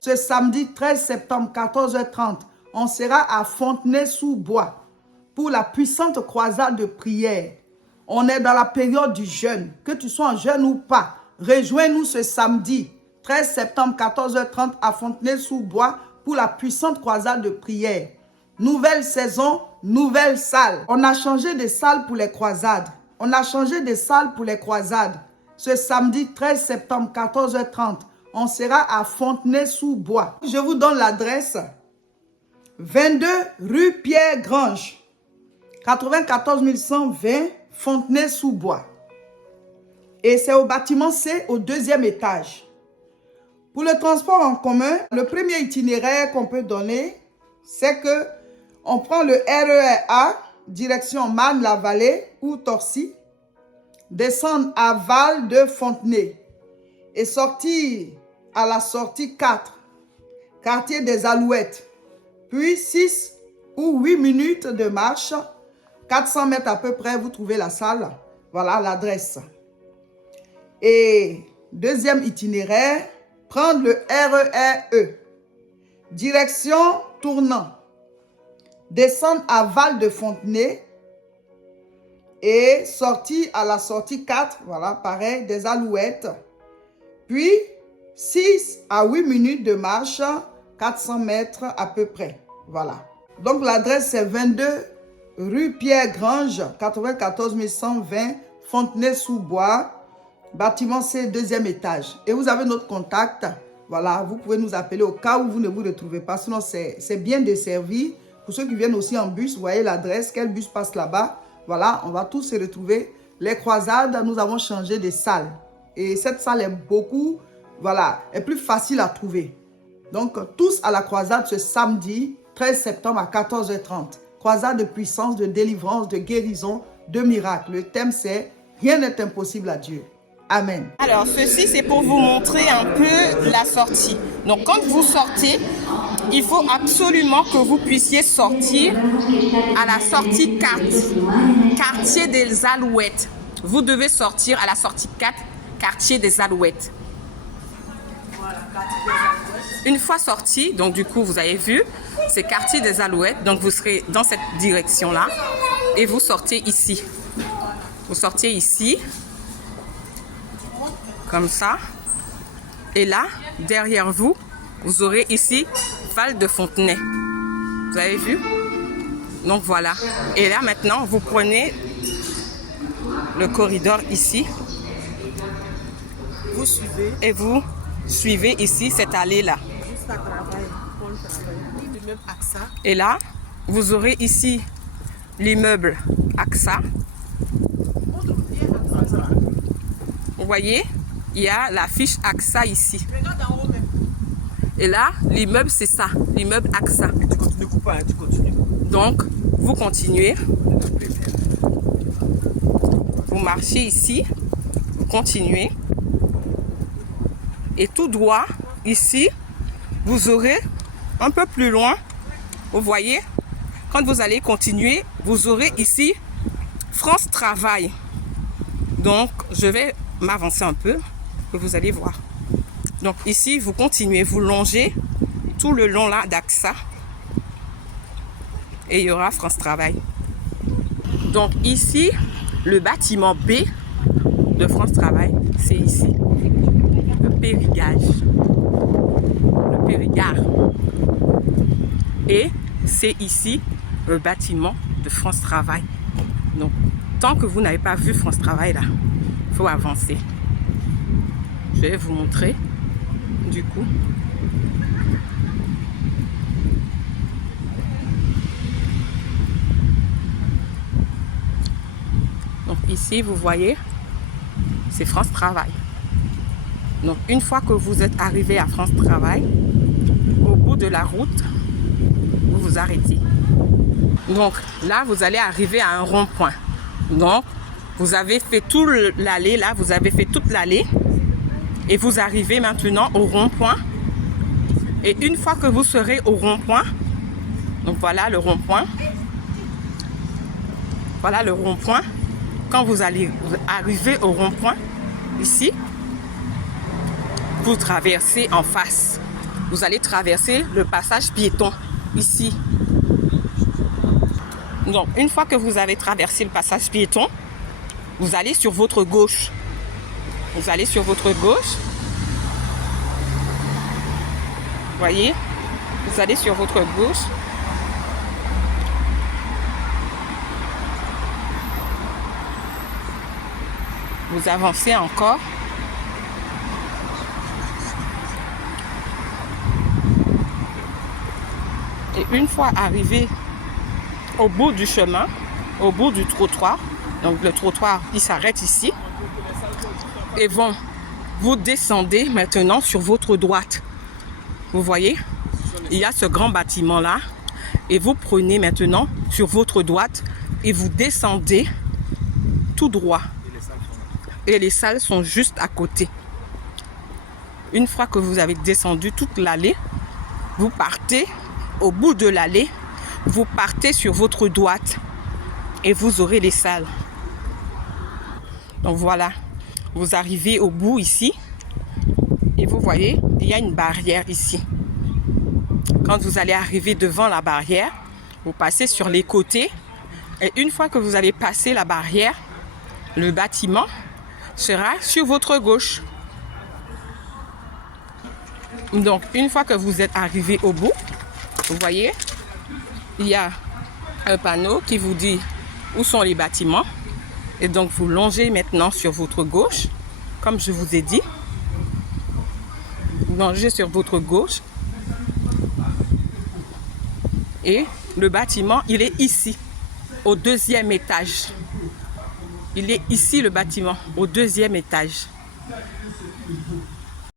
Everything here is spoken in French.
Ce samedi 13 septembre, 14h30, on sera à Fontenay-sous-Bois pour la puissante croisade de prière. On est dans la période du jeûne. Que tu sois en jeûne ou pas, rejoins-nous ce samedi 13 septembre, 14h30 à Fontenay-sous-Bois pour la puissante croisade de prière. Nouvelle saison, nouvelle salle. On a changé de salle pour les croisades. On a changé de salle pour les croisades. Ce samedi 13 septembre, 14h30, on sera à Fontenay-sous-Bois. Je vous donne l'adresse. 22 rue Pierre-Grange, 94 120 Fontenay-sous-Bois. Et c'est au bâtiment C, au 2e étage. Pour le transport en commun, le premier itinéraire qu'on peut donner, c'est que on prend le RER A, direction Marne-la-Vallée ou Torcy, descendre à Val de Fontenay et sortir à la sortie 4, quartier des Alouettes. Puis 6 ou 8 minutes de marche, 400 mètres à peu près, vous trouvez la salle. Voilà l'adresse. Et deuxième itinéraire, prendre le RER E, direction Tournant, descendre à Val de Fontenay et sortir à la sortie 4, voilà, pareil, des Alouettes. Puis 6 à 8 minutes de marche, 400 mètres à peu près. Voilà. Donc l'adresse c'est 22 rue Pierre-Grange, 94 120 Fontenay-sous-Bois, bâtiment C, 2e étage. Et vous avez notre contact. Voilà, vous pouvez nous appeler au cas où vous ne vous retrouvez pas. Sinon, c'est bien desservi. Pour ceux qui viennent aussi en bus, vous voyez l'adresse, quel bus passe là-bas. Voilà, on va tous se retrouver. Les croisades, nous avons changé de salle. Et cette salle est beaucoup, voilà, est plus facile à trouver. Donc, tous à la croisade ce samedi 13 septembre à 14h30. Croisade de puissance, de délivrance, de guérison, de miracle. Le thème c'est « Rien n'est impossible à Dieu ». Amen. Alors, ceci, c'est pour vous montrer un peu la sortie. Donc, quand vous sortez, il faut absolument que vous puissiez sortir à la sortie 4, quartier des Alouettes. Vous devez sortir à la sortie 4, quartier des Alouettes. Une fois sorti, donc du coup, vous avez vu, c'est quartier des Alouettes. Donc, vous serez dans cette direction-là et vous sortez ici. Vous sortez ici. Comme ça. Et là, derrière vous, vous aurez ici Val de Fontenay. Vous avez vu? Donc voilà. Et là maintenant, vous prenez le corridor ici. Vous suivez. Et vous suivez ici cette allée-là. Juste à travail. L'immeuble AXA. Et là, vous aurez ici l'immeuble AXA. Vous voyez? Il y a la fiche AXA ici. Et là, l'immeuble, c'est ça. L'immeuble AXA. Tu continues ou pas? Tu continues. Donc, vous continuez. Vous marchez ici. Vous continuez. Et tout droit, ici, vous aurez un peu plus loin. Vous voyez? Quand vous allez continuer, vous aurez ici France Travail. Donc, je vais m'avancer un peu. Que vous allez voir. Donc ici, vous continuez, vous longez tout le long là d'AXA et il y aura France Travail. Donc ici, le bâtiment B de France Travail, c'est ici, le Périgage, le Périgard. Et c'est ici le bâtiment de France Travail. Donc, tant que vous n'avez pas vu France Travail là, il faut avancer. Je vais vous montrer du coup. Donc ici, vous voyez, c'est France Travail. Donc une fois que vous êtes arrivé à France Travail, au bout de la route, vous vous arrêtez. Donc là, vous allez arriver à un rond-point. Donc, vous avez fait tout l'allée, là, vous avez fait toute l'allée. Et vous arrivez maintenant au rond-point. Et une fois que vous serez au rond-point, donc voilà le rond-point. Voilà le rond-point. Quand vous allez arriver au rond-point, ici, vous traversez en face. vous allez traverser le passage piéton ici. Donc, une fois que vous avez traversé le passage piéton, vous allez sur votre gauche. Vous allez sur votre gauche. Voyez, vous allez sur votre gauche. Vous avancez encore. Et une fois arrivé au bout du chemin, au bout du trottoir, donc le trottoir, il s'arrête ici. Et bon, vous descendez maintenant sur votre droite. Vous voyez, il y a ce grand bâtiment-là. Et vous prenez maintenant sur votre droite et vous descendez tout droit. Et les salles sont juste à côté. Une fois que vous avez descendu toute l'allée, vous partez au bout de l'allée, vous partez sur votre droite et vous aurez les salles. Donc voilà, vous arrivez au bout ici et vous voyez, il y a une barrière ici. Quand vous allez arriver devant la barrière, vous passez sur les côtés et une fois que vous avez passé la barrière, le bâtiment sera sur votre gauche. Donc, une fois que vous êtes arrivé au bout, vous voyez, il y a un panneau qui vous dit où sont les bâtiments. Et donc, vous longez maintenant sur votre gauche, comme je vous ai dit. Longez sur votre gauche. Et le bâtiment, il est ici, au 2e étage. Il est ici le bâtiment, au 2e étage.